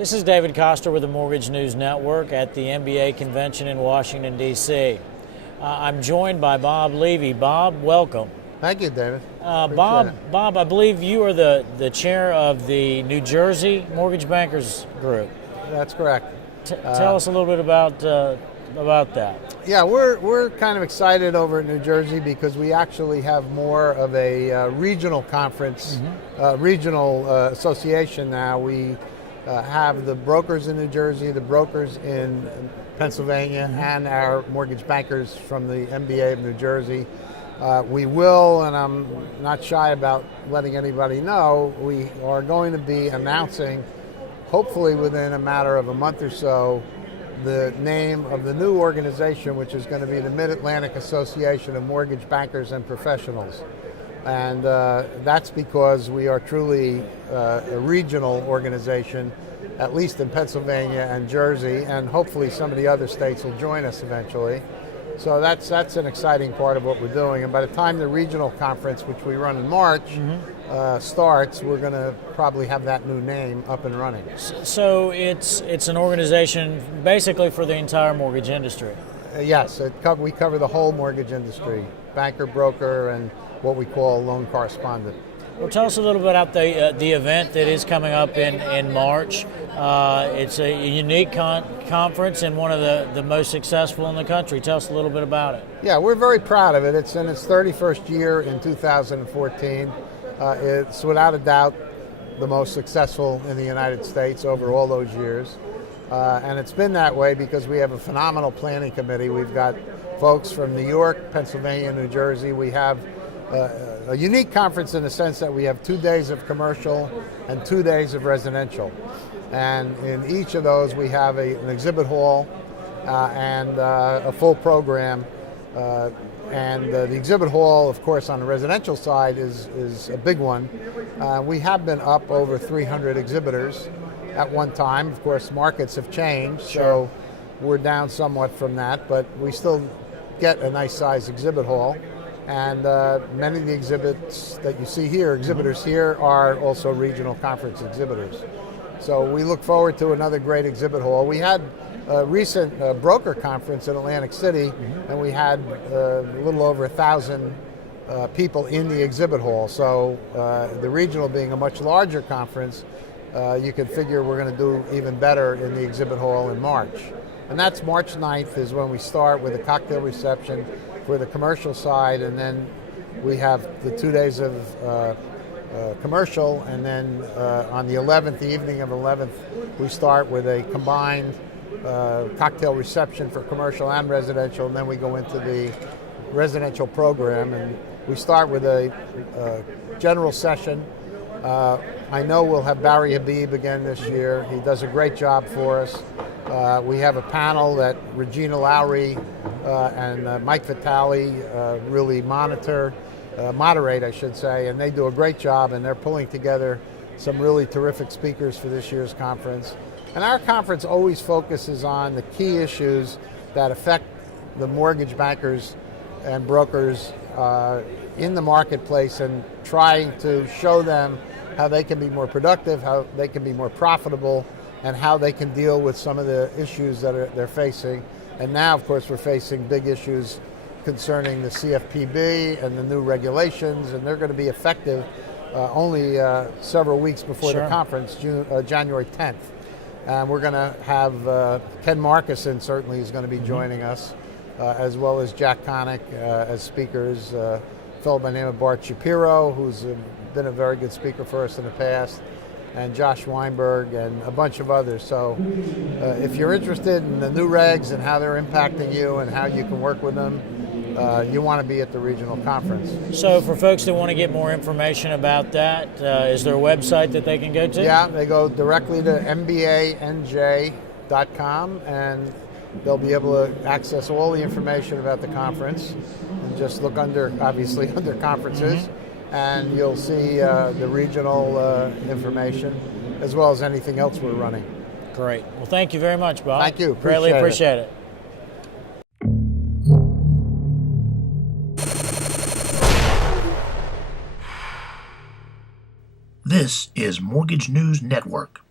This is David Coster with the Mortgage News Network at the MBA convention in Washington, D.C. I'm joined by Bob Levy. Bob, welcome. Thank you, David. Bob, I believe you are the chair of the New Jersey Mortgage Bankers Group. That's correct. Tell us a little bit about that. Yeah, we're kind of excited over at New Jersey because we actually have more of a regional conference, regional association now. We have the brokers in New Jersey, the brokers in Pennsylvania, and our mortgage bankers from the MBA of New Jersey. We will, and I'm not shy about letting anybody know, we are going to be announcing, hopefully within a matter of a month or so, the name of the new organization, which is going to be the Mid-Atlantic Association of Mortgage Bankers and Professionals. And that's because we are truly a regional organization, at least in Pennsylvania and Jersey, and hopefully some of the other states will join us eventually. So that's an exciting part of what we're doing. And by the time the regional conference, which we run in March, starts, we're going to probably have that new name up and running. So it's an organization basically for the entire mortgage industry. Yes, we cover the whole mortgage industry, banker, broker, and what we call loan correspondent. Well, tell us a little bit about the event that is coming up in March. It's a unique conference and one of the most successful in the country. Tell us a little bit about it. Yeah, we're very proud of it. It's in its 31st year in 2014. It's without a doubt the most successful in the United States over all those years. And it's been that way because we have a phenomenal planning committee. We've got folks from New York, Pennsylvania, New Jersey. We have a unique conference in the sense that we have 2 days of commercial and 2 days of residential. And in each of those we have an exhibit hall and a full program. And the exhibit hall, of course, on the residential side is a big one. We have been up over 300 exhibitors at one time. Of course, markets have changed, so we're down somewhat from that, but we still get a nice size exhibit hall. And many of the exhibits that you see here, exhibitors here, are also regional conference exhibitors. So we look forward to another great exhibit hall. We had a recent broker conference in Atlantic City, and we had a little over 1,000 people in the exhibit hall. So the regional being a much larger conference, you can figure we're going to do even better in the exhibit hall in March. And that's March 9th is when we start with a cocktail reception for the commercial side, and then we have the 2 days of commercial, and then on the 11th, the evening of 11th, we start with a combined cocktail reception for commercial and residential, and then we go into the residential program, and we start with a general session. I know we'll have Barry Habib again this year. He does a great job for us. We have a panel that Regina Lowry and Mike Vitale really moderate, I should say, and they do a great job, and they're pulling together some really terrific speakers for this year's conference. And our conference always focuses on the key issues that affect the mortgage bankers and brokers in the marketplace, and trying to show them how they can be more productive, how they can be more profitable, and how they can deal with some of the issues that they're facing. And now, of course, we're facing big issues concerning the CFPB and the new regulations, and they're going to be effective only several weeks before the conference, January 10th. And we're going to have Ken Markison certainly is going to be joining us, as well as Jack Connick as speakers, a fellow by the name of Bart Shapiro, who's been a very good speaker for us in the past, and Josh Weinberg, and a bunch of others. So if you're interested in the new regs and how they're impacting you and how you can work with them, you want to be at the regional conference. So for folks that want to get more information about that, is there a website that they can go to? Yeah, they go directly to mbanj.com, and they'll be able to access all the information about the conference, and just look under conferences. And you'll see the regional information, as well as anything else we're running. Great. Well, thank you very much, Bob. Thank you. Greatly appreciate it. This is Mortgage News Network.